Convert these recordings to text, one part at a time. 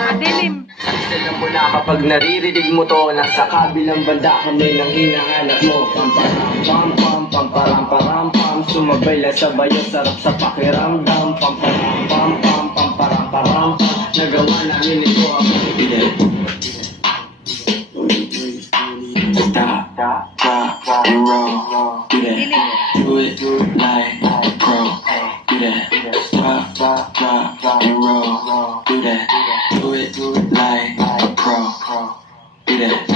Madilim. Alam mo na kapag naririnig mo to, nasa kabilang banda kami nang hinahanap mo. Pamparam pam pam, pamparam param pam, sumabay lang sa bayo, sarap sa pakiramdam. Pamparam pam pam, pamparam param pam, nagawa namin ito ang Stop, drop, and roll. Do that. Do it like pro. Do that. Stop, drop, and roll. Do that. Do it like pro. Do that.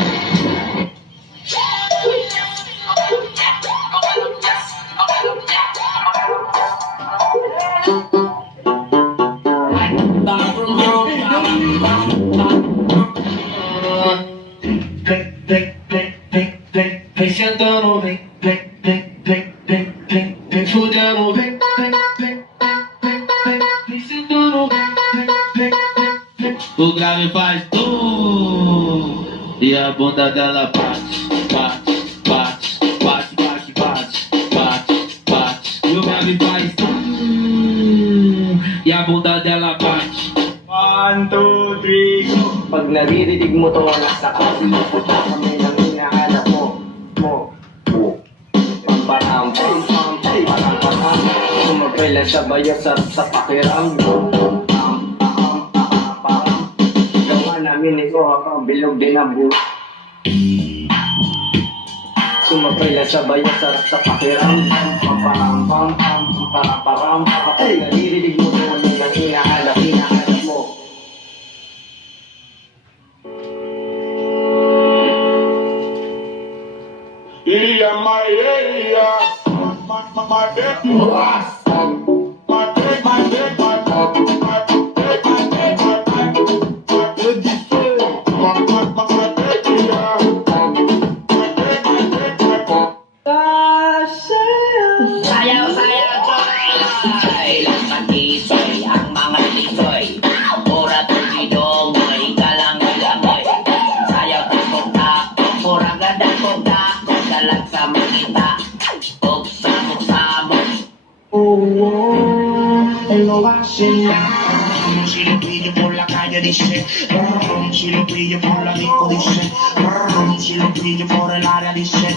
O grave faz tum e a bunda dela bate, bate, bate, bate, bate, bate, bate, bate. E o grave faz tum e a bunda dela bate. 1, 2, 3, go! Pag naririnig mo to, nasa kabilang banda kami nang hinahanap mo. Pamparam pam pam, pamparam param, sumabay lang sa bayo, sarap sa pakiramdam. Namin ito habang bilog din ang buhay. Sumabay lang sa bayo, sarap sa pakiramdam. Pamparam pam pam, pamparam param, kapag naririnig mo doon nang hinahanap mo. Iya Maria, Sayaw, sayaw, joy! Lakan tisoy, ang mga tisoy. Mura to si Dongoy, galang-galangoy. Sayaw tapok-tapok, mura ganda-kog-dakog. Dalag sa makita, kog samok-samok. él no va a hacer nada. Si lo pillo por la calle dice, si lo pillo por la disco dice, si lo pillo por el área dice,